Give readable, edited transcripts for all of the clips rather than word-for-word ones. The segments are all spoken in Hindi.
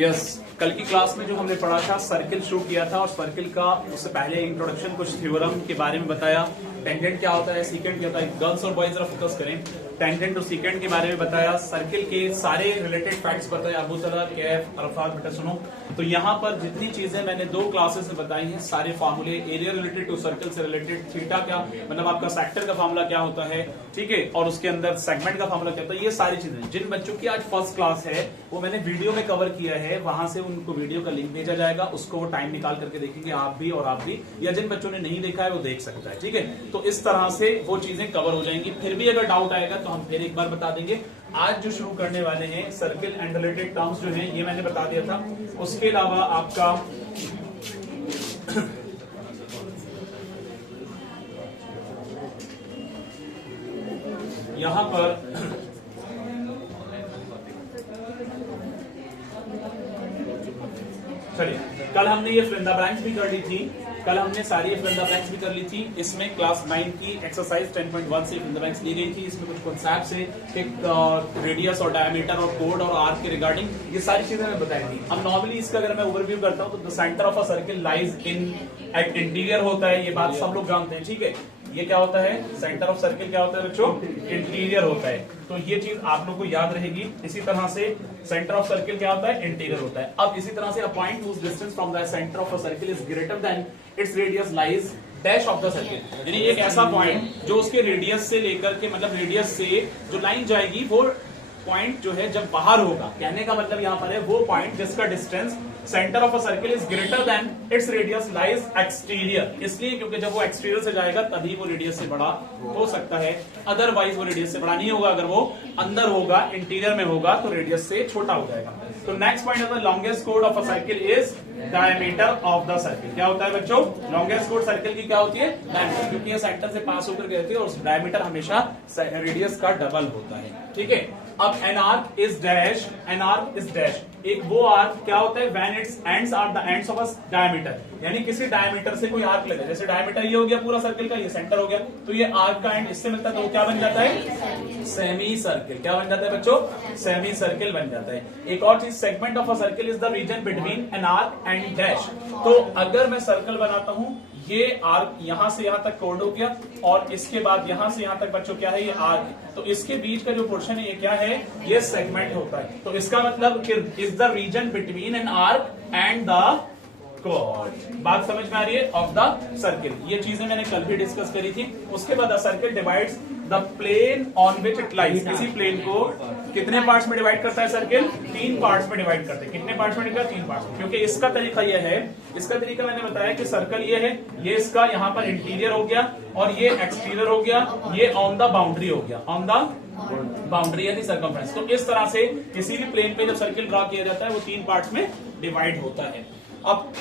यस, कल की क्लास में जो हमने पढ़ा था सर्किल शुरू किया था और सर्किल का उससे पहले इंट्रोडक्शन कुछ थ्योरम के बारे में बताया। टेंजेंट क्या होता है, सीकेंट क्या होता है, गर्ल्स और बॉयज जरा फोकस करें। टेंजेंट और सीकेंट के बारे में बताया, सर्किल के सारे रिलेटेड फैक्ट्स बताए, अबू तला, कैफ, अरफात। बेटा सुनो, तो यहाँ पर जितनी चीजें मैंने 2 क्लासेस में बताई हैं, सारे फार्मूले, एरिया रिलेटेड टू सर्किल से रिलेटेड, थीटा क्या मतलब आपका सेक्टर का फार्मूला क्या होता है, ठीक है, और उसके अंदर सेगमेंट का फार्मूला क्या होता है, ये सारी चीजें जिन बच्चों की आज फर्स्ट क्लास है वो मैंने वीडियो में कवर किया है, वहां से उनको वीडियो का लिंक भेजा जाएगा, उसको वो टाइम निकाल करके देखेंगे आप भी और आप भी, या जिन बच्चों ने नहीं देखा है वो देख सकता है, ठीक है। तो इस तरह से वो चीजें कवर हो जाएंगी। फिर भी अगर डाउट आएगा तो हम फिर एक बार बता देंगे। आज जो शुरू करने वाले हैं सर्किल एंड रिलेटेड टर्म्स जो हैं ये मैंने बता दिया था। उसके अलावा आपका यहां पर चलिए, कल हमने ये फ्रेंडा ब्रांच भी कर ली थी, कल हमने सारी फ्रेंडा ब्रांच भी कर ली थी। इसमें क्लास 9 की एक्सरसाइज 10.1 से फ्रेंडा ब्रांच ली गई थी। इसमें कुछ कॉन्सेप्ट से एक रेडियस और डायमीटर और कोड और आर्क के रिगार्डिंग ये सारी चीजें मैं बताई थी। अब नॉर्मली इसका अगर मैं ओवरव्यू करता हूं तो the centre of a circle lies in at interior होता है, ये बात सब लोग जानते हैं, ठीक है। ये क्या होता है, सेंटर ऑफ सर्किल क्या होता है बच्चों, इंटीरियर होता है, तो ये चीज आप लोग को याद रहेगी। इसी तरह से सेंटर ऑफ सर्किल क्या होता है, इंटीरियर होता है। अब इसी तरह से a point whose distance from the centre of a circle is greater than its radius lies dash of the circle, यानी एक ऐसा पॉइंट जो उसके रेडियस से लेकर के मतलब रेडियस से जो लाइन जाएगी वो पॉइंट जो है जब बाहर होगा, कहने का मतलब यहां पर है वो पॉइंट जिसका distance centre of a circle is greater than its radius lies exterior, इसलिए क्योंकि जब वो एक्सटीरियर से जाएगा तभी वो रेडियस से बड़ा हो सकता है, अदरवाइज वो रेडियस से बड़ा नहीं होगा। अगर वो अंदर होगा, इंटीरियर में होगा, तो रेडियस से छोटा हो जाएगा। तो नेक्स्ट पॉइंट है the longest code of a circle is diameter of the circle. क्या होता है बच्चों, लॉन्गेस्ट कोड सर्किल की क्या होती है, डायमीटर, क्योंकि ये सेंटर से पास होकर गए थे और डायमीटर हमेशा रेडियस का डबल होता है, ठीक है। अब an arc is dash, an arc is dash, एक वो आर्क क्या होता है when its ends are the ends of a diameter, यानी किसी डायमीटर से कोई आर्क लगे, जैसे डायमीटर ये हो गया पूरा सर्किल का, ये सेंटर हो गया, तो ये आर्क का एंड इससे मिलता है तो वो क्या बन जाता है, सेमी सर्किल। क्या बन जाता है बच्चों, सेमी सर्किल बन जाता है। एक और चीज, segment of a circle is the region between an arc and dash. तो अगर मैं सर्कल बनाता हूं, ये आर्क यहां से यहां तक कोड हो गया और इसके बाद यहां से यहां तक बच्चों क्या है, ये आर्क, तो इसके बीच का जो पोर्शन है ये क्या है, ये सेगमेंट होता है। तो इसका मतलब is the region between an arc and the code. बात समझ में आ रही है, ऑफ द सर्किल। ये चीजें मैंने कल भी डिस्कस करी थी। उसके बाद the circle divides the plane on which it lies, किसी प्लेन को कितने पार्ट्स में डिवाइड करता है सर्किल, 3 पार्ट्स में डिवाइड करते हैं। कितने पार्ट्स में डिवाइड, 3 पार्ट्स में, क्योंकि इसका तरीका यह है, इसका तरीका मैंने बताया कि सर्कल ये है, ये इसका यहाँ पर इंटीरियर हो गया और ये एक्सटीरियर हो गया, ये ऑन द बाउंड्री हो गया, ऑन द बाउंड्री यानी सर्कमफ्रेंस। तो इस तरह से किसी भी प्लेन पे जब सर्किल ड्रा किया जाता है वो 3 पार्ट्स में डिवाइड होता है। अब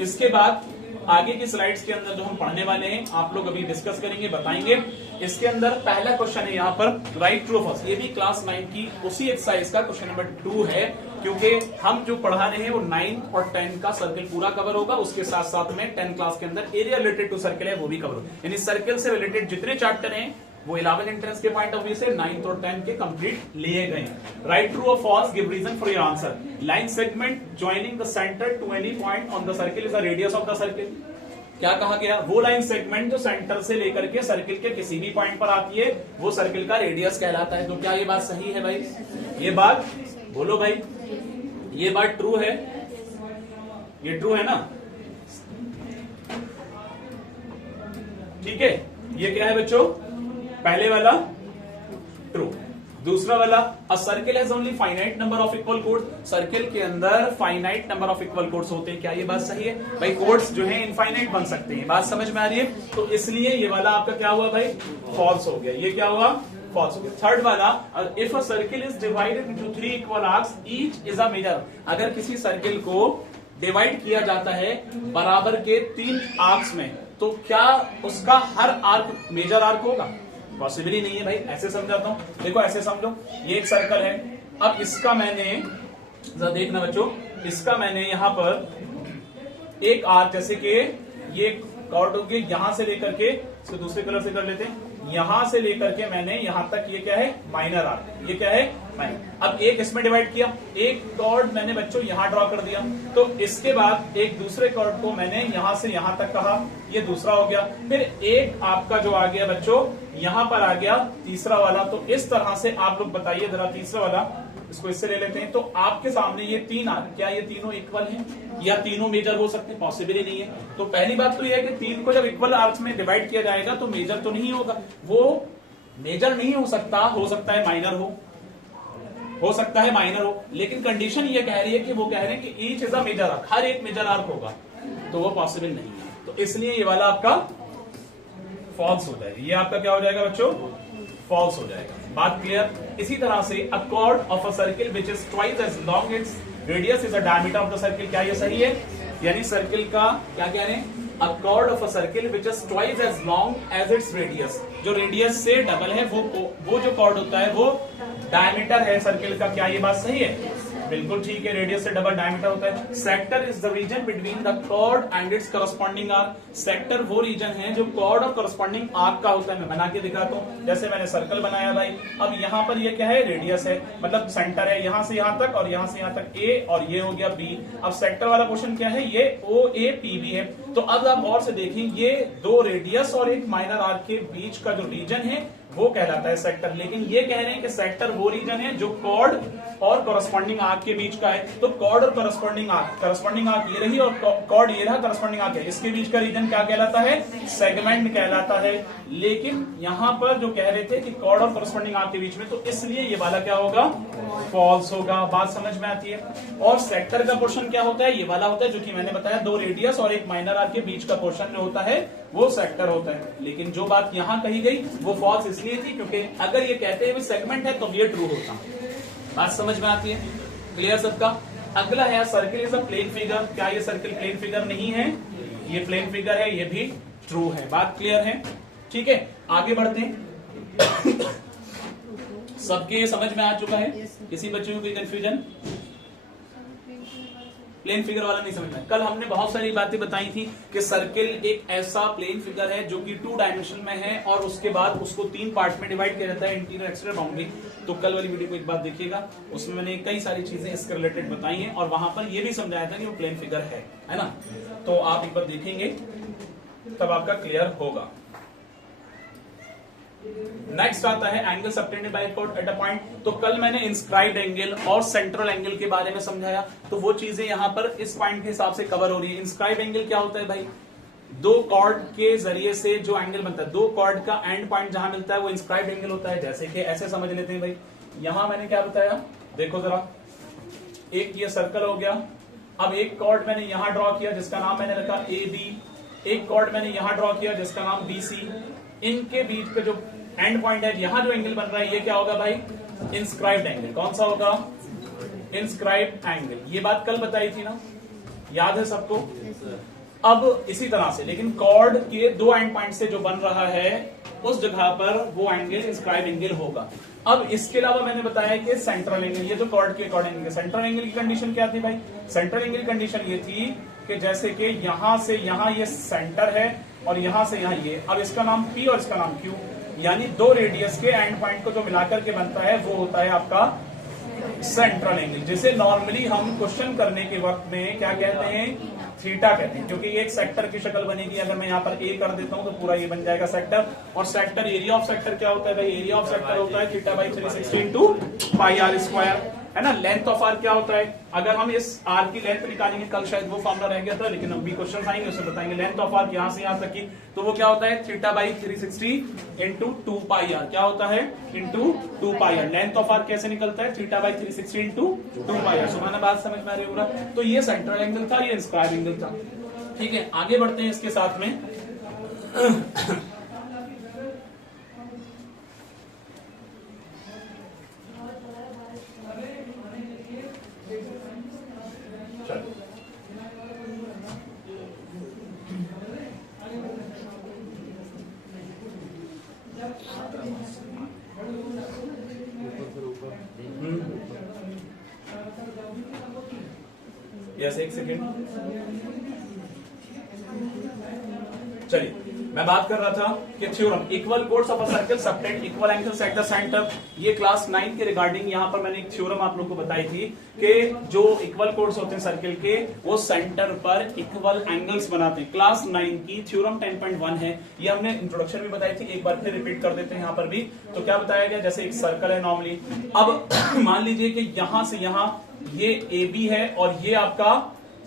इसके बाद आगे की स्लाइड्स के अंदर जो हम पढ़ने वाले हैं आप लोग अभी डिस्कस करेंगे, बताएंगे। इसके अंदर पहला क्वेश्चन है यहाँ पर राइट ट्रू फॉल्स, ये भी क्लास 9 की उसी एक्सरसाइज का क्वेश्चन नंबर 2 है, क्योंकि हम जो पढ़ा रहे हैं वो 9 और 10 का सर्किल पूरा कवर होगा, उसके साथ साथ में 10 क्लास के अंदर एरिया रिलेटेड टू सर्किल है वो भी कवर होगा, यानी सर्किल से रिलेटेड जितने चैप्टर हैं वो 11 एंट्रेंस के पॉइंट ऑफ व्यू से 9 और 10 के कंप्लीट लिए गए। राइट ट्रू और false, give reason for your answer. Line segment joining the centre to any point on the circle is the radius of the circle. क्या कहा गया, वो लाइन सेगमेंट जो सेंटर से लेकर के सर्किल के किसी भी पॉइंट पर आती है वो सर्किल का रेडियस कहलाता है। तो क्या ये बात सही है भाई, ये बात बोलो भाई, ये बात ट्रू है, ये ट्रू है ना, ठीक है। ये क्या है बच्चों, पहले वाला ट्रू। दूसरा वाला, अ circle has only finite number of equal code, circle के अंदर finite number of equal codes होते हैं। क्या ये बात सही है भाई, कोड्स जो है इनफाइनाइट बन सकते हैं, बात समझ में आ रही है। तो इसलिए ये वाला आपका क्या हुआ भाई, फॉल्स हो गया, ये क्या हुआ, फॉल्स हो गया। थर्ड वाला, if a circle is divided into 3 equal arcs each is a major, अगर किसी सर्किल को डिवाइड किया जाता है बराबर के 3 आर्क्स में, तो क्या उसका हर आर्क मेजर आर्क होगा, पॉसिबल ही नहीं है भाई। ऐसे समझाता हूं, देखो ऐसे समझो, ये एक सर्कल है, अब इसका मैंने जरा देखना बच्चों, इसका मैंने यहां पर एक आर्क, जैसे कि ये कॉर्ड हो गया यहां से लेकर के इसको दूसरे कलर से कर लेते हैं। यहां से लेकर के मैंने यहां तक ये क्या है, माइनर आर्क, ये क्या है माइनर। अब एक इसमें डिवाइड किया, एक कॉर्ड मैंने बच्चों यहां ड्रॉ कर दिया, तो इसके बाद एक दूसरे कॉर्ड को मैंने यहां से यहां तक कहा, ये दूसरा हो गया। फिर एक आपका जो आ गया बच्चों यहां पर आ गया तीसरा वाला। तो इस तरह से आप लोग बताइए जरा, तीसरा वाला इसको इससे ले लेते हैं। तो आपके सामने ये तीन आर्क, क्या ये तीनों इक्वल हैं या तीनों मेजर हो सकते हैं? पॉसिबल ही नहीं है। तो पहली बात तो ये है कि तीन को जब इक्वल आर्क्स में डिवाइड किया जाएगा तो मेजर तो नहीं होगा, वो मेजर नहीं हो सकता है माइनर हो सकता है माइनर हो। लेकिन कंडीशन ये कह रही है कि वो कह रहे हैं कि each is a major arc, हर एक मेजर आर्क होगा, तो वो पॉसिबल नहीं है। तो इसलिए ये वाला आपका फॉल्स हो जाएगा, ये आपका क्या हो जाएगा बच्चों, फॉल्स हो जाएगा। बात क्लियर? इसी तरह से a chord of a circle which is twice as long its radius is a diameter of the circle, क्या ये सही है? यानी सर्किल का क्या कह रहे हैं, a chord of a circle which is twice as long as its radius, जो रेडियस से डबल है वो जो कॉर्ड होता है वो डायमीटर है सर्किल का। क्या ये बात सही है? बिल्कुल ठीक है, रेडियस से डबल डायमीटर होता है। Sector is the region between the chord and its corresponding arc, sector वो रीजन है जो कॉर्ड और करस्पॉन्डिंग आर्क का होता है। मैं बना के दिखाता हूं, जैसे मैंने सर्कल बनाया भाई, अब यहाँ पर ये क्या है, रेडियस है, मतलब सेंटर है, यहां से यहां तक और यहां से यहां तक ए, और ये हो गया बी। अब सेक्टर वाला पोर्शन क्या है, ये ओ ए पी बी है। तो अब आप और से देखें, ये दो रेडियस और एक माइनर आर्क के बीच का जो रीजन है वो कहलाता है सेक्टर। लेकिन ये कह रहे हैं कि सेक्टर वो रीजन है जो कॉर्ड और करस्पॉन्डिंग आर्क के बीच का है। तो कॉर्ड और करस्पॉन्डिंग आर्क ये रही और कॉर्ड ये रहा, करस्पॉन्डिंग आर्क है, इसके बीच का रीजन क्या कहलाता है, सेगमेंट कहलाता है। लेकिन यहां पर जो कह रहे थे कि कॉर्ड और करस्पॉन्डिंग आर्क के बीच में, तो इसलिए ये वाला क्या होगा, फॉल्स होगा। बात समझ में आती है? और सेक्टर का पोर्शन क्या होता है, ये वाला होता है जो कि मैंने बताया, दो रेडियस और एक माइनर आर्क के बीच का पोर्शन जो होता है वो सेक्टर होता है। लेकिन जो बात यहां कही गई वो फॉल्स इसलिए थी क्योंकि अगर ये कहते हैं सेगमेंट है तो ये ट्रू होता। बात समझ में आती है? क्लियर सबका? अगला है circle is a plane figure, क्या ये सर्किल प्लेन फिगर नहीं है? ये प्लेन फिगर है, ये भी ट्रू है। बात क्लियर है? ठीक है, आगे बढ़ते हैं। सबके समझ में आ चुका है? किसी बच्चे को कोई कंफ्यूजन? प्लेन फिगर वाला नहीं समझ में? कल हमने बहुत सारी बातें बताई थी कि सर्किल एक ऐसा प्लेन फिगर है जो कि 2 डायमेंशन में है और उसके बाद उसको 3 पार्ट में डिवाइड किया जाता है, इंटीरियर एक्सटीरियर बाउंड्री। तो कल वाली वीडियो को एक बार देखिएगा, उसमें मैंने कई सारी चीजें इसके रिलेटेड बताई हैं और वहां पर यह भी समझाया था कि वो प्लेन फिगर है ना। तो आप एक बार देखेंगे तब आपका क्लियर होगा। नेक्स्ट आता है angle subtended by chord at a point. तो कल मैंने इंस्क्राइब्ड एंगल और सेंट्रल एंगल के बारे में समझाया, तो वो चीजें यहां पर इस पॉइंट के हिसाब से कवर हो रही है। इंस्क्राइब्ड एंगल क्या होता है भाई, दो कॉर्ड के जरिए से जो एंगल बनता है, दो कॉर्ड का एंड पॉइंट जहां मिलता है वो इंस्क्राइब्ड एंगल होता है। जैसे कि ऐसे समझ लेते हैं भाई, यहां मैंने क्या बताया, देखो जरा, एक ये सर्कल हो गया। अब एक कॉर्ड मैंने यहां ड्रॉ किया जिसका नाम मैंने रखा ए बी, एक कॉर्ड मैंने यहां ड्रॉ किया जिसका नाम बी सी। इनके बीच पे जो एंड पॉइंट है, यहां जो एंगल बन रहा है ये क्या होगा भाई, इंस्क्राइब्ड एंगल। कौन सा होगा, इंस्क्राइब्ड एंगल। ये बात कल बताई थी ना, याद है सबको? अब इसी तरह से, लेकिन कॉर्ड के दो एंड पॉइंट से जो बन रहा है उस जगह पर वो एंगल इंस्क्राइब्ड एंगल होगा। अब इसके अलावा मैंने बताया कि सेंट्रल एंगल, ये जो कॉर्ड के अकॉर्डिंग सेंट्रल एंगल की कंडीशन क्या थी भाई, सेंट्रल एंगल की कंडीशन ये थी कि जैसे कि यहां से यहां ये सेंटर है और यहां से यहां ये, अब इसका नाम P और इसका नाम Q, यानी दो रेडियस के एंड पॉइंट को जो मिलाकर के बनता है वो होता है आपका सेंट्रल एंगल, जिसे नॉर्मली हम क्वेश्चन करने के वक्त में क्या कहते हैं, थीटा कहते हैं, क्योंकि एक सेक्टर की शक्ल बनेगी। अगर मैं यहाँ पर ए कर देता हूं तो पूरा ये बन जाएगा सेक्टर। और सेक्टर, एरिया ऑफ सेक्टर क्या होता है भाई, एरिया ऑफ सेक्टर होता है theta by 360 into pi R square, है ना। लेंथ ऑफ आर क्या होता है, अगर हम इस आर की लेंथ निकालेंगे, कल शायद वो फॉर्मूला रह गया था लेकिन अभी क्वेश्चन आएंगे उसमें बताएंगे, लेंथ ऑफ आर यहां से यहां तक की, तो वो क्या होता है theta by 360 into 2 pi R, क्या होता है into 2 pi R. Length of R कैसे निकलता है, theta by 360 into 2 pi R. सुना ना, बात समझ में आ रही होगा? तो ये सेंट्रल एंगल था, ये इंस्क्राइब्ड एंगल था। ठीक है, आगे बढ़ते हैं इसके साथ में। यस, एक सेकेंड। चलिए मैं बात कर रहा था कि theorem equal chords of a circle subtend equal angles at the centre. ये क्लास 9 के रिगार्डिंग यहाँ पर मैंने एक थ्योरम आप लोग को बताई थी कि जो इक्वल कोड्स होते हैं सर्कल के वो सेंटर पर इक्वल एंगल्स बनाते हैं। क्लास 9 की थ्योरम 10.1 है, ये हमने इंट्रोडक्शन में बताई थी, एक बार फिर रिपीट कर देते हैं यहाँ पर भी। तो क्या बताया गया, जैसे एक सर्कल है नॉर्मली, अब मान लीजिए कि यहां से यहां ये AB है और ये आपका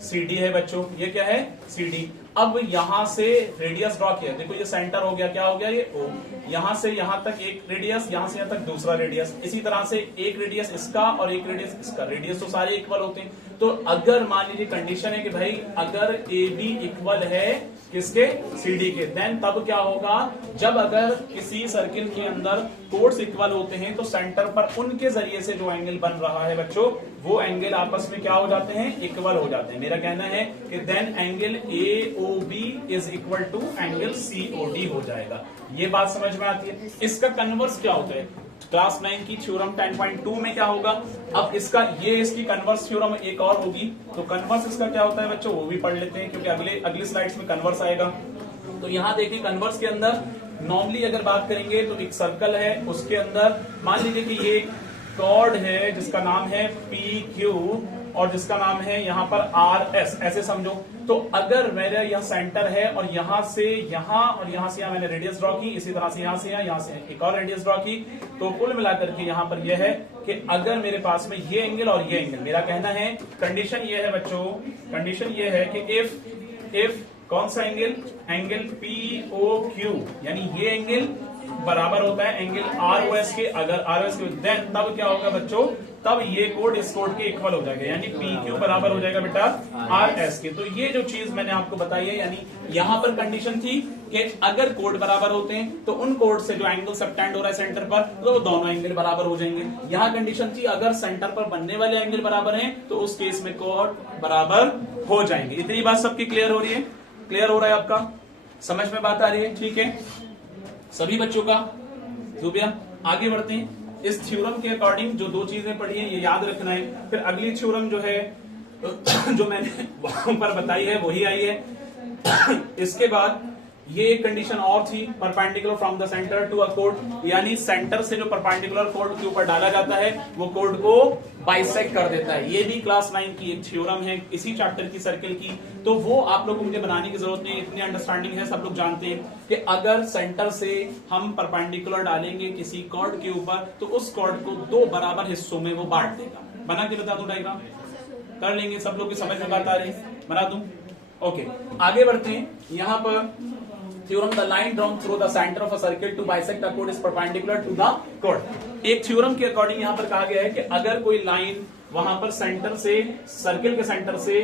CD है बच्चों, ये क्या है CD। अब यहां से रेडियस ड्रॉ किया, देखो ये सेंटर हो गया, क्या हो गया ये O, यहां से यहां तक एक रेडियस, यहां से यहां तक दूसरा रेडियस, इसी तरह से एक रेडियस इसका और एक रेडियस इसका, रेडियस तो सारे इक्वल होते हैं। तो अगर मान लीजिए कंडीशन है कि भाई अगर AB इक्वल है किसके, CD के, देन तब क्या होगा, जब अगर किसी सर्किल के अंदर कोड्स इक्वल होते हैं तो सेंटर पर उनके जरिए से जो एंगल बन रहा है बच्चों, वो एंगल आपस में क्या हो जाते हैं, इक्वल हो जाते हैं। मेरा कहना है कि then angle AOB is equal to angle COD हो जाएगा। ये बात समझ में आती है। इसका कन्वर्स क्या होता है, क्लास 9 की थ्योरम 10.2 में क्या होगा, अब इसका ये इसकी कन्वर्स थ्योरम एक और होगी, तो कन्वर्स इसका क्या होता है बच्चों, वो भी पढ़ लेते हैं क्योंकि अगली स्लाइड्स में कन्वर्स आएगा। तो यहाँ देखिए कन्वर्स के अंदर नॉर्मली अगर बात करेंगे तो एक सर्कल है, उसके अंदर मान लीजिए कि ये कॉर्ड है जिसका नाम है PQ और जिसका नाम है यहाँ पर RS, ऐसे समझो। तो अगर मेरा यह सेंटर है और यहां से यहां और यहां से यहां मैंने रेडियस ड्रॉ की, इसी तरह से यहां से यहां से एक और रेडियस ड्रॉ की, तो कुल मिलाकर के यहां पर यह है कि अगर मेरे पास में ये एंगल और ये एंगल, मेरा कहना है कंडीशन ये है बच्चों, कंडीशन ये है कि इफ कौन सा एंगल, एंगल POQ, यानी ये एंगल बराबर होता है एंगल ROS के, अगर ROS के, देन तब क्या होगा बच्चों, तब ये कोड इस कोड के इक्वल हो जाएगा, यानी PQ बराबर हो जाएगा बेटा RS के। तो ये जो चीज मैंने आपको बताई है, यानी यहां पर कंडीशन थी कि अगर कोड बराबर होते हैं तो उन कोड से जो एंगल सबटेंड हो रहा है सेंटर पर, तो वो दोनों एंगल बराबर हो जाएंगे। यहां कंडीशन थी अगर सेंटर पर बनने वाले एंगल बराबर हैं तो उस केस में कोड बराबर हो जाएंगे। इतनी बात सबकी क्लियर हो रही है, क्लियर हो रहा है आपका, समझ में बात आ रही है, ठीक है सभी बच्चों का। तो भैया आगे बढ़ते हैं। इस थ्योरम के अकॉर्डिंग जो दो चीजें पढ़ी हैं ये याद रखना है। फिर अगली थ्योरम जो है जो मैंने वहां पर बताई है वही आई है। इसके बाद ये एक कंडीशन और थी, perpendicular from the centre to a कोड, यानी सेंटर से जो परपेंडिकुलर कोड के ऊपर डाला जाता है वो कोड को बाइसेक्ट कर देता है। ये भी क्लास 9 की एक थ्योरम है इसी चैप्टर की सर्किल की, तो वो आप लोग को मुझे बनाने की जरूरत नहीं, इतनी अंडरस्टैंडिंग है, सब लोग जानते हैं कि अगर सेंटर से हम परपेंडिकुलर डालेंगे किसी कॉर्ड के ऊपर तो उस कॉर्ड को दो बराबर हिस्सों में वो बांट देगा। बना के बता दूं डायग्राम, कर लेंगे सब लोग की समझ में बात आ रही है, बना दूं। ओके आगे बढ़ते हैं। यहां पर theorem the line drawn through the centre of a circle to bisect a code is perpendicular to the code. एक थ्योरम के अकॉर्डिंग यहां पर कहा गया है कि अगर कोई लाइन वहां पर सेंटर से, सर्किल के सेंटर से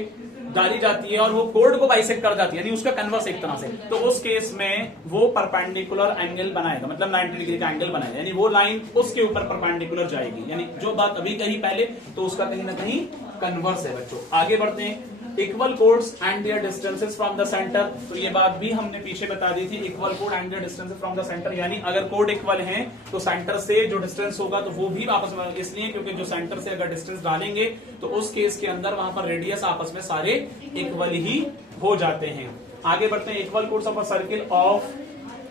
डाली जाती है और वो कोड को बाइसेक्ट कर जाती है, यानी उसका कन्वर्स एक तरह से, तो उस केस में वो परपेंडिकुलर एंगल बनाएगा, मतलब 90 डिग्री का एंगल बनाएगा, यानी वो लाइन उसके ऊपर परपेंडिकुलर जाएगी। यानी जो बात अभी कही पहले, तो उसका कहीं ना कहीं कन्वर्स है बच्चों। आगे बढ़ते हैं। Equal chords and their distances from the centre, तो ये बात भी हमने पीछे बता दी थी। इक्वल कोड and their distances from the centre, यानी अगर कोड इक्वल हैं तो सेंटर से जो डिस्टेंस होगा तो वो भी आपस में, इसलिए क्योंकि जो सेंटर से अगर डिस्टेंस डालेंगे तो उस केस के अंदर वहां पर रेडियस आपस में सारे इक्वल ही हो जाते हैं। आगे बढ़ते हैं। Equal chords of a circle of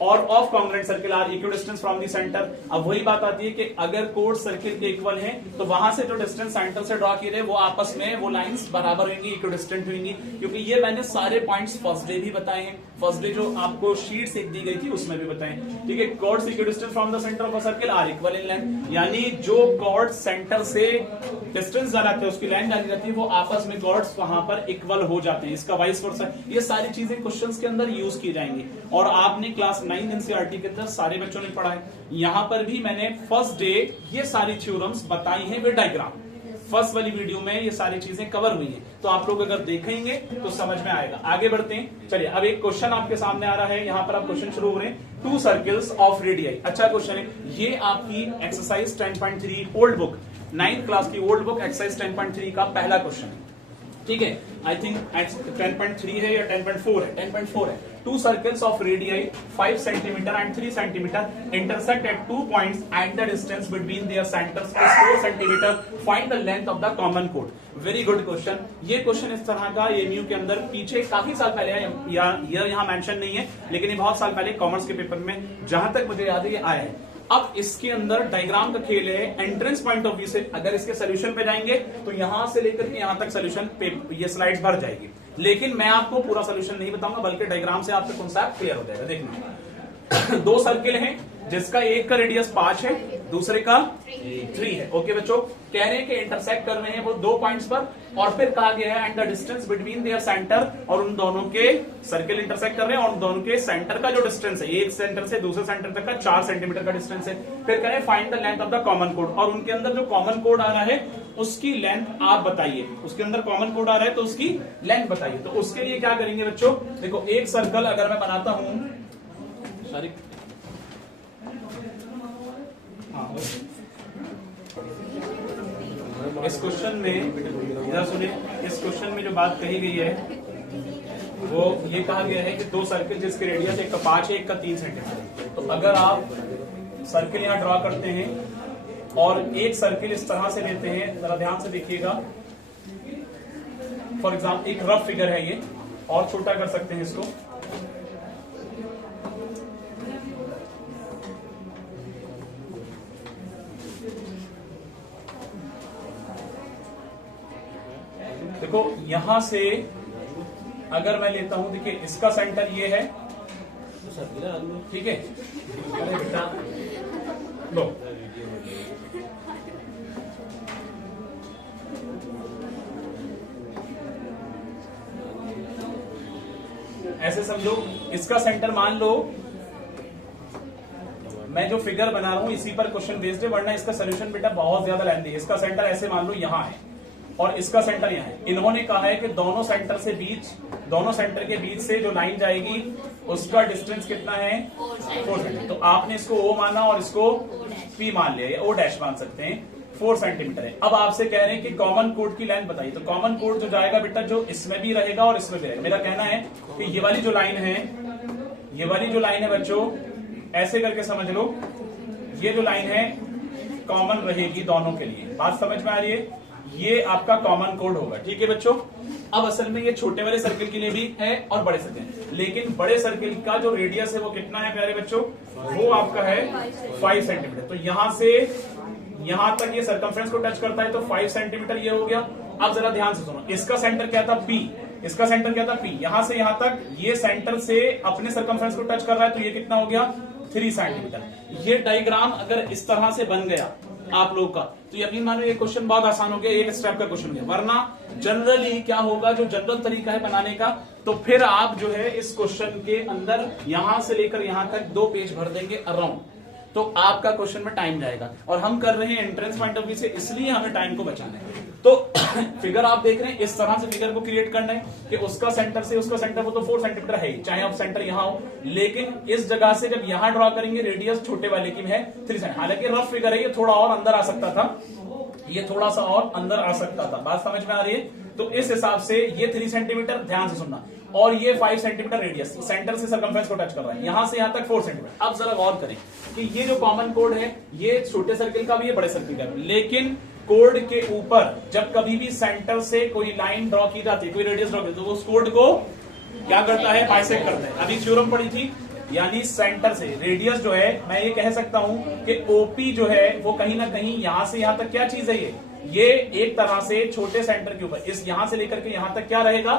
और of congruent circle are equidistance from the centre. अब वही बात आती है कि अगर कोड सर्किल के इक्वल हैं तो वहां से जो डिस्टेंस सेंटर से ड्रॉ किए वो आपस में वो लाइंस बराबर होंगी, इक्विडिस्टेंट होंगी, क्योंकि ये मैंने सारे पॉइंट्स फर्स्ट डे भी बताए हैं। फर्स्ट डे जो आपको शीट एक दी गई थी उसमें भी बताए, ठीक है। Chords equidistance from the centre of a circle are equal in length, यानी जो कॉर्ड सेंटर से डिस्टेंस डालते हैं उसकी लेंथ डाली जाती है वो आपस में कॉर्ड्स वहां पर इक्वल हो जाते हैं। इसका वाइस वर्सा, ये सारी चीजें क्वेश्चंस के अंदर यूज की जाएंगी और आपने क्लास 9 एनसीईआरटी के अंदर सारे बच्चों ने पढ़ा है। यहां पर भी मैंने फर्स्ट डे ये सारी थ्योरम्स बताई हैं विद डायग्राम। फर्स्ट वाली वीडियो में ये सारी चीजें कवर हुई हैं, तो आप लोग अगर देखेंगे तो समझ में आएगा। आगे बढ़ते हैं। चलिए अब एक क्वेश्चन आपके सामने आ रहा है, यहां पर आप क्वेश्चन शुरू हो रहे हैं। 2 सर्कल्स ऑफ रेडियाई, अच्छा क्वेश्चन है ये। आपकी exercise 10.3 old book 9th class की ओल्ड बुक एक्सरसाइज 10.3 का पहला क्वेश्चन है, ठीक है। आई थिंक 10.3 है या 10.4 है, 10.4 है। To circles of radii 5 centimetre and 3 centimetre intersect at 2 points at the distance between their centres 4 centimetre, find the length of the common code. Very good question. ये क्वेश्चन इस तरह का एमयू के अंदर पीछे काफी साल पहले है, ईयर यहाँ मेंशन नहीं है, लेकिन ये बहुत साल पहले कॉमर्स के पेपर में जहां तक मुझे याद है ये आया है। अब इसके अंदर डायग्राम का खेल है, एंट्रेंस पॉइंट ऑफ व्यू से अगर इसके सोल्यूशन पे जाएंगे तो यहां से लेकर के यहां तक सोल्यूशन पे ये स्लाइड्स भर जाएगी, लेकिन मैं आपको पूरा सोल्यूशन नहीं बताऊंगा, बल्कि डायग्राम से आपका कॉन्सेप्ट क्लियर हो जाएगा। देखना दो सर्किल हैं, जिसका एक का रेडियस 5 है, दूसरे का 3 है। ओके बच्चों, कह रहे हैं कि इंटरसेक्ट कर रहे हैं वो 2 पॉइंट्स पर, और फिर कहा गया है and the distance between their centre, और उन दोनों के सर्किल इंटरसेक्ट कर रहे हैं और उन दोनों के सेंटर का जो डिस्टेंस है, एक सेंटर से दूसरे सेंटर तक का 4 सेंटीमीटर का डिस्टेंस है। फिर कह रहे हैं find the length of the common code, और उनके अंदर जो कॉमन कोड आ रहा है उसकी लेंथ आप बताइए। उसके अंदर कॉमन कोड आ रहा है तो उसकी लेंथ बताइए। तो उसके लिए क्या करेंगे बच्चों, देखो एक सर्कल अगर मैं बनाता हूं, सॉरी इस क्वेश्चन में इधर सुनिए, इस क्वेश्चन में जो बात कही गई है वो ये कहा गया है कि दो सर्किल जिसके रेडियस एक का 5 है, एक का 3 सेंटीमीटर। तो अगर आप सर्किल यहां ड्रॉ करते हैं और एक सर्किल इस तरह से लेते हैं, जरा ध्यान से देखिएगा। फॉर एग्जाम्पल एक रफ फिगर है ये, और छोटा कर सकते हैं इसको। देखो यहां से अगर मैं लेता हूं, देखिए इसका सेंटर ये है, ठीक है, अरे बेटा लो, ऐसे समझो, इसका सेंटर मान लो, मैं जो फिगर बना रहा हूं इसी पर क्वेश्चन बेस्ड है, वरना इसका सोल्यूशन बेटा बहुत ज्यादा लेंथी है। इसका सेंटर ऐसे मान लो यहां है और इसका सेंटर यहाँ है। इन्होंने कहा है कि दोनों सेंटर के बीच से जो लाइन जाएगी उसका डिस्टेंस कितना है, 4 सेंटीमीटर। तो आपने इसको O माना और इसको P मान लिया, या O डैश मान सकते हैं, 4 सेंटीमीटर है। अब आपसे कह रहे हैं कि कॉमन कोड की लेंथ बताइए। तो कॉमन कोड जो जाएगा बेटा, जो इसमें भी रहेगा और इसमें भी रहेगा। मेरा कहना है कि ये वाली जो लाइन है बच्चों, ऐसे करके समझ लो, ये जो लाइन है कॉमन रहेगी दोनों के लिए। बात समझ में आ रही है? ये आपका कॉमन कोड होगा, ठीक है बच्चों। अब असल में ये छोटे वाले सर्किल के लिए भी है और बड़े सर्किल, लेकिन बड़े सर्किल का जो रेडियस है वो कितना है प्यारे बच्चों, वो आपका है 5 सेंटीमीटर। तो यहां से यहां तक ये सर्कमफ्रेंस को टच करता है, तो 5 सेंटीमीटर ये हो गया। अब जरा ध्यान से सुनो, इसका सेंटर क्या था, P। इसका सेंटर क्या था, P। यहां से यहां तक ये सेंटर से अपने सर्कमफ्रेंस को टच कर रहा है, तो ये कितना हो गया, 3 सेंटीमीटर। ये डायग्राम अगर इस तरह से बन गया आप लोग का, तो यकीन मानो ये क्वेश्चन बहुत आसान हो गया, एक स्टेप का क्वेश्चन है। वरना जनरली क्या होगा, जो जनरल तरीका है बनाने का, तो फिर आप जो है इस क्वेश्चन के अंदर यहां से लेकर यहां तक 2 पेज भर देंगे अराउंड, तो आपका क्वेश्चन में टाइम जाएगा। और हम कर रहे हैं एंट्रेंस पॉइंट ऑफ व्यू से, इसलिए हमें टाइम को बचाना है। तो फिगर आप देख रहे हैं, इस तरह से फिगर को क्रिएट करना है कि उसका सेंटर से उसका सेंटर, वो तो 4 सेंटीमीटर है ही, चाहे आप सेंटर यहां हो, लेकिन इस जगह से जब यहां ड्रॉ करेंगे रेडियस छोटे वाले की है 3 सेंटीमीटर। हालांकि रफ फिगर है, ये थोड़ा और अंदर आ सकता था, ये थोड़ा सा और अंदर आ सकता था। बात समझ में आ रही है? तो इस हिसाब से ये 3 सेंटीमीटर, ध्यान से सुनना, और ये 5 सेंटीमीटर रेडियस, सेंटर से सर्कमफ्रेंस को टच कर रहा है, यहां से यहां तक 4 सेंटीमीटर। अब जरा गौर करें कि ये जो कॉमन कोड है, ये छोटे सर्किल का भी है, बड़े सर्किल का भी, लेकिन कोड के ऊपर जब कभी भी सेंटर से कोई लाइन ड्रॉ की जाती है, कोई रेडियस ड्रॉ की, तो उस कोड को क्या करता है, बाइसेक्ट करता है। अभी थ्योरम पढ़ी थी, यानी सेंटर से रेडियस जो है, मैं ये कह सकता हूं कि ओपी जो है वो कहीं ना कहीं यहां से यहां तक क्या चीज है, ये एक तरह से छोटे सेंटर के ऊपर, इस यहां से लेकर के यहां तक क्या रहेगा,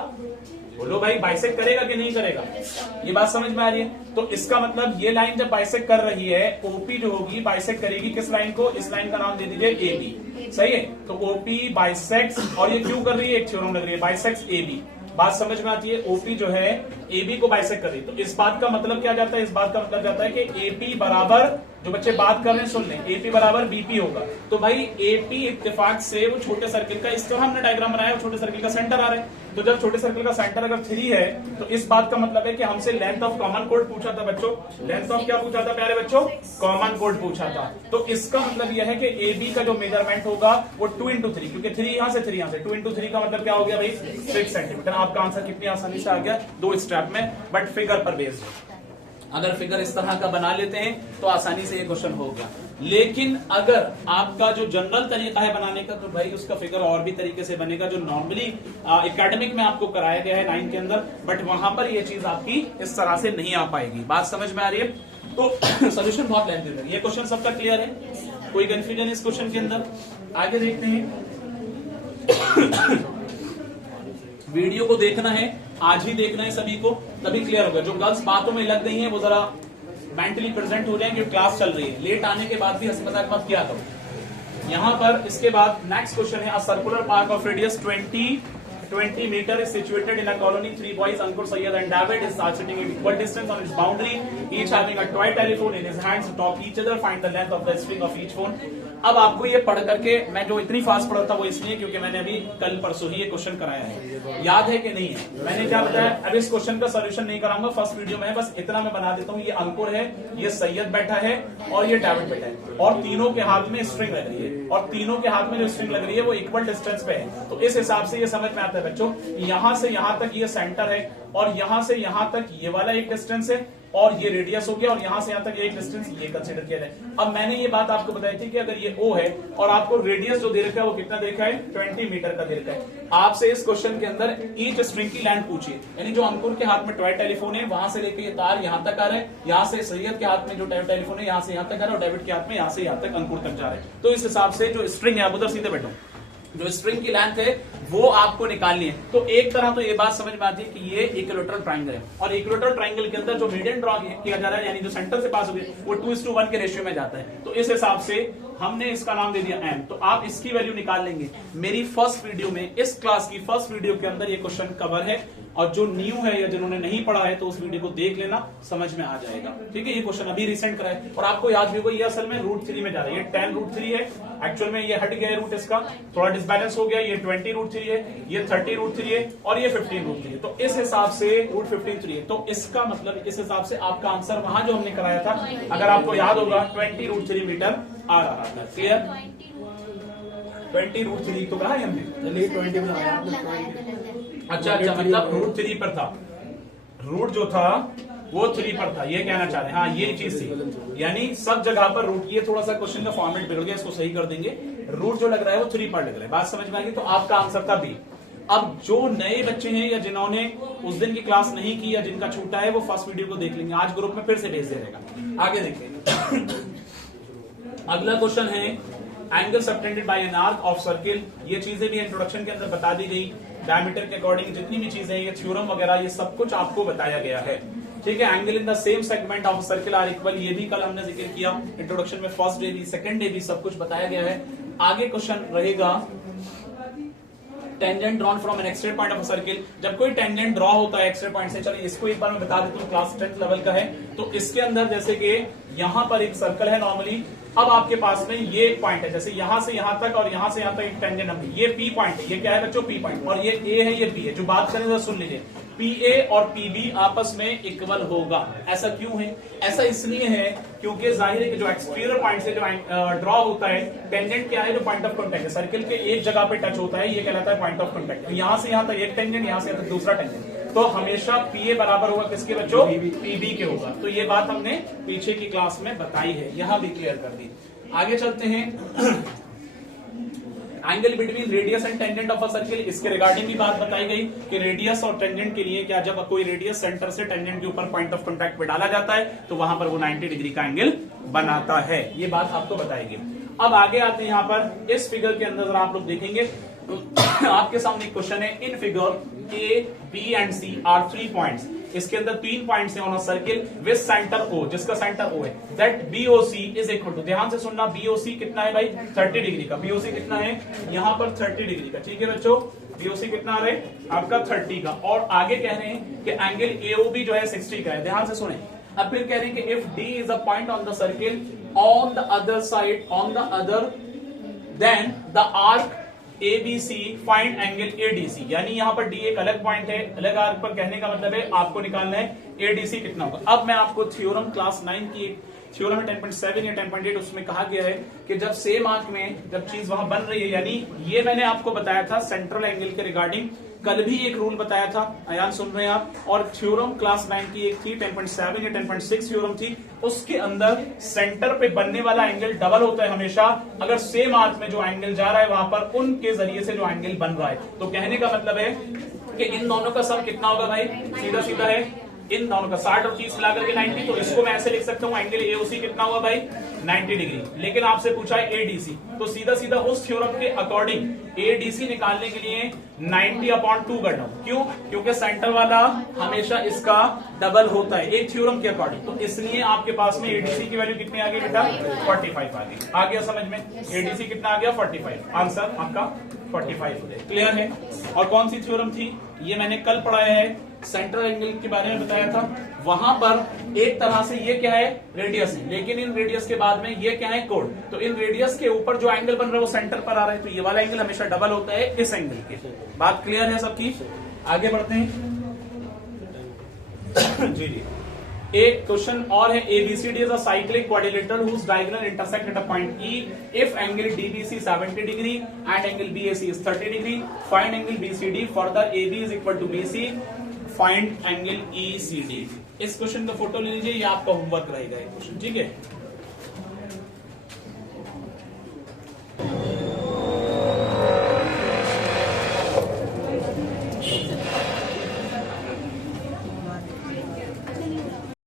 बोलो भाई, बाइसेक्ट करेगा कि नहीं करेगा? ये बात समझ में आ रही है? तो इसका मतलब ये लाइन जब बाइसेक्ट कर रही है, ओपी जो होगी बाइसेक्ट करेगी किस लाइन को, इस लाइन का नाम दे दीजिए एबी, सही है। तो ओपी बाइसेक्ट्स, और ये क्यों कर रही है, एक थ्योरम लग रही है, बाइसेक्ट्स एबी। बात समझ में आती है? ओपी जो है एबी को बाइसेक्ट कर रही है। तो इस बात का मतलब क्या जाता है, इस बात का मतलब जाता है कि एपी बराबर, जो बच्चे बात कर रहे हैं सुन लें, एपी बराबर बीपी होगा। तो भाई एपी इत्तेफाक से वो छोटे सर्किल का, इस तरह हमने डायग्राम बनाया, छोटे सर्किल का सेंटर आ रहा है। तो जब छोटे सर्किल का सेंटर अगर 3 है, तो इस बात का मतलब है कि हमसे लेंथ ऑफ कॉमन कोड पूछा था बच्चों। लेंथ ऑफ क्या पूछा था प्यारे बच्चों, कॉमन कोड पूछा था। तो इसका मतलब यह है कि एबी का जो मेजरमेंट होगा वो 2 into 3, क्योंकि 3 यहां से 3 यहां से, 2 into 3 का मतलब क्या हो गया भाई, 6 सेंटीमीटर। आपका आंसर कितनी आसानी से आ गया, 2 स्टेप कॉन्सेप्ट में, बट फिगर पर बेस्ड है। अगर फिगर इस तरह का बना लेते हैं तो आसानी से ये क्वेश्चन हो गया। लेकिन अगर आपका जो जनरल तरीका है बनाने का, तो भाई उसका फिगर और भी तरीके से बनेगा, जो नॉर्मली एकेडमिक में आपको कराया गया है 9 के अंदर, बट वहां पर ये चीज आपकी इस तरह से नहीं आ पाएगी। बात समझ में आ रही है? तो सोल्यूशन बहुत लेंथी है। ये क्वेश्चन सबका क्लियर है? कोई कंफ्यूजन इस क्वेश्चन के अंदर? आगे देखते हैं। वीडियो को देखना है, आज ही देखना है सभी को, तभी क्लियर होगा। जो गर्ल्स बातों में लग गई हैं वो जरा मेंटली प्रेजेंट हो जाएंगे, क्लास चल रही है। लेट आने के बाद भी हंसी मजाक मत किया करो। यहां पर इसके बाद नेक्स्ट क्वेश्चन है, a circular park of radius 20 meter is situated in a colony. 3 boys, Ankur, Sayyed and David, is sitting at equal distance on its boundary, each having a toy telephone in his hands to talk each other. Find the length of the string of each phone. अब आपको ये पढ़ करके, मैं जो इतनी फास्ट पढ़ा था वो इसलिए क्योंकि मैंने अभी कल परसों ही ये क्वेश्चन कराया है। याद है कि नहीं है? मैंने क्या बताया? अब इस क्वेश्चन का सॉल्यूशन नहीं कराऊंगा फर्स्ट वीडियो में, बस इतना मैं बना देता हूँ। ये अंकुर है, ये सैयद बैठा है और ये डेविड बैठा है, और तीनों के हाथ में स्ट्रिंग लग रही है, और तीनों के हाथ में जो स्ट्रिंग लग रही है वो इक्वल डिस्टेंस पे है। तो इस हिसाब से ये समझ में आता है बच्चों, यहां से यहां तक ये सेंटर है, और यहां से यहां तक ये वाला एक डिस्टेंस है, और ये रेडियस हो गया, और यहां से यहां तक एक डिस्टेंस ये कंसीडर किया जाए। अब मैंने ये बात आपको बताई थी कि अगर ये O है और आपको रेडियस जो दे रखा है वो कितना दे रखा है? 20 मीटर का दे रखा है। आपसे इस क्वेश्चन के अंदर ईच स्ट्रिंग की लेंथ पूछिए, यानी जो अंकुर के हाथ में टॉय टेलीफोन है वहां से लेके ये तार यहां तक आ रहा है, यहां से सैयद के हाथ में जो टॉय टेलीफोन है यहां से यहां तक आ रहा है, और डेविड के हाथ में यहां से यहां तक अंकुर तक जा रहा है। तो इस हिसाब से जो स्ट्रिंग है, आप उधर सीधे बैठो, जो स्ट्रिंग की लेंथ है वो आपको निकालनी है। तो एक तरह तो ये बात समझ में आती है कि ये इक्विलैटरल ट्रायंगल है, और इक्विलैटरल ट्रायंगल के अंदर जो मीडियन ड्रॉ किया जा रहा है, यानी जो सेंटर से पास हो गया, वो 2:1 के रेशियो में जाता है। तो इस हिसाब से हमने इसका नाम दे दिया m। तो आप इसकी वैल्यू निकाल लेंगे। मेरी फर्स्ट वीडियो में, इस क्लास की फर्स्ट वीडियो के अंदर ये क्वेश्चन कवर है, और जो न्यू है या जिन्होंने नहीं पढ़ा है तो उस वीडियो को देख लेना, समझ में आ जाएगा। ठीक है? ये क्वेश्चन अभी रिसेंट करा है, और आपको याद भी होगा ये असल में √3 में जा रहा है। ये 10√3 है, एक्चुअल में ये हट गया है रूट, इसका थोड़ा डिसबैलेंस हो गया। ये 20√3 है, ये 30√3 है, और ये 15√3 है। तो इस हिसाब से √15 है। तो इसका मतलब इस हिसाब से आपका आंसर वहां जो हमने कराया था, अगर आपको याद होगा, 20√3 मीटर आ रहा था। क्लियर? 20√3 तो कहा है हमने, 20 बनाया। अच्छा, मतलब √3 पर था, रूट जो था वो 3 पर था, ये कहना चाह रहे हैं। हाँ, ये चीज थी, यानी सब जगह पर रूट। ये थोड़ा सा क्वेश्चन का फॉर्मेट बिगड़ गया, इसको सही कर देंगे। रूट जो लग रहा है वो 3 पर लग रहा है। बात समझ में आ गई? तो आपका आंसर था बी। अब जो नए बच्चे हैं या जिन्होंने उस दिन की क्लास नहीं की या जिनका छूटा है, वो फर्स्ट वीडियो को देख लेंगे, आज ग्रुप में फिर से भेज देगा। आगे देखते अगला क्वेश्चन है, angle subtended bye an arc of circle. ये चीजें भी इंट्रोडक्शन के अंदर बता दी गई, डायमीटर के अकॉर्डिंग जितनी भी चीजें हैं, ये थ्योरम वगैरह, ये सब कुछ आपको बताया गया है। ठीक है? Angle in the same segment of circle are equal, ये भी कल हमने जिक्र किया इंट्रोडक्शन में, फर्स्ट डे भी सेकंड डे भी सब कुछ बताया गया है। आगे क्वेश्चन रहेगा, tangent drawn from an extreme point of circle. जब कोई टेंजेंट ड्रॉ होता है एक्सट्रीम पॉइंट से, चलिए इसको एक बार मैं बता देता हूँ, क्लास 10th लेवल का है। तो इसके अंदर जैसे कि यहां पर एक सर्कल है नॉर्मली, अब आपके पास में ये एक पॉइंट है, जैसे यहां से यहां तक और यहां से यहां तक एक टेंजेंट है, ये पी पॉइंट है। ये क्या है बच्चों? P point. और ये ए है, ये बी है। जो बात करें सुन लीजिए, PA और PB आपस में इक्वल होगा। ऐसा क्यों है? ऐसा इसलिए है क्योंकि जाहिर है कि जो एक्सटीरियर पॉइंट से जो ड्रॉ होता है, टेंजेंट क्या है? जो पॉइंट ऑफ कांटेक्ट है, सर्किल के एक जगह पे टच होता है, ये कहलाता है पॉइंट ऑफ कांटेक्ट। यहां से यहां तक एक टेंजेंट, यहां से यहां तक दूसरा टेंजेंट। तो हमेशा PA बराबर होगा किसके बच्चों? PB के होगा। तो ये बात हमने पीछे की क्लास में बताई है, यहां भी क्लियर कर दी। आगे चलते हैं, angle between radius and tangent of a circle. इसके रिगार्डिंग भी बात बताई गई कि रेडियस और टेंजेंट के लिए क्या, जब कोई रेडियस सेंटर से टेंजेंट के ऊपर पॉइंट ऑफ कांटेक्ट पे डाला जाता है तो वहां पर वो 90 डिग्री का एंगल बनाता है। ये बात आपको बताएगी। अब आगे आते हैं, यहां पर इस फिगर के अंदर आप लोग देखेंगे, आपके सामने एक क्वेश्चन है, in figure A, B and C are 3 points. इसके अंदर 3 पॉइंट्स हैं on a circle with centre O, जिसका सेंटर O है। That BOC is equal to, ध्यान से सुनना, BOC कितना है भाई? 30 डिग्री का। BOC कितना है? यहां पर 30 डिग्री का। ठीक है बच्चों? BOC कितना आ रहा है आपका? 30 का। और आगे कह रहे हैं कि एंगल AOB जो है 60 का है। ध्यान से सुने। अब फिर कह रहे हैं कि if D is a point on the circle on the other side, on the other, then the arc ABC find angle ADC। यानी यहां पर D एक अलग पॉइंट है, अलग आर्क पर, कहने का मतलब है आपको निकालना है ADC कितना होगा। अब मैं आपको थ्योरम क्लास 9 की थ्योरम 10.7 या 10.8 उसमें कहा गया है कि जब सेम आर्क में जब चीज वहां बन रही है, यानी ये मैंने आपको बताया था सेंट्रल एंगल के रिगार्डिंग, कल भी एक रूल बताया था, अयान सुन रहे हैं आप, और थ्योरम क्लास 9 की एक थी 10.7 या 10.6 थ्योरम थी, उसके अंदर सेंटर पे बनने वाला एंगल डबल होता है हमेशा अगर सेम आर्क में जो एंगल जा रहा है वहां पर उनके जरिए से जो एंगल बन रहा है। तो कहने का मतलब है कि इन दोनों का सम कितना होगा भाई, सीधा सीधा है इन दोनों का 60 और 30 मिलाकर के 90, तो इसको मैं ऐसे लिख सकता हूं एंगल एओसी कितना हुआ भाई 90 डिग्री। लेकिन आपसे पूछा है एडीसी, तो सीधा सीधा उस थ्योरम के अकॉर्डिंग एडीसी निकालने के लिए 90/2 करना, क्यों? क्योंकि सेंटर वाला हमेशा इसका डबल होता है एक थ्योरम के अकॉर्डिंग, तो इसलिए आपके पास में एडीसी की वैल्यू कितनी आ गई बेटा 45 आ गया समझ में, एडीसी कितना आ गया 45, आंसर आपका 45 हो गया। क्लियर है? और कौन सी थ्योरम थी ये मैंने कल पढ़ाया है, सेंट्रल एंगल के बारे में बताया था, वहां पर एक तरह से ये क्या है रेडियस है, लेकिन इन रेडियस के बाद में ये क्या है कोण, तो इन रेडियस के ऊपर जो एंगल बन रहा है वो सेंटर पर आ रहा है, तो ये वाला एंगल हमेशा डबल होता है इस एंगल के। बात क्लियर है सबकी? आगे बढ़ते हैं जी जी। एक क्वेश्चन और है, ABCD is a cyclic quadrilateral whose diagonal intersect at a point E if angle DBC 70 degree and angle BAC is 30 degree. Find angle BCD. Further AB is equal to BC. Find angle ECD. इस क्वेश्चन का फोटो ले लीजिए, ये आपका होमवर्क रहेगा ये क्वेश्चन, ठीक है।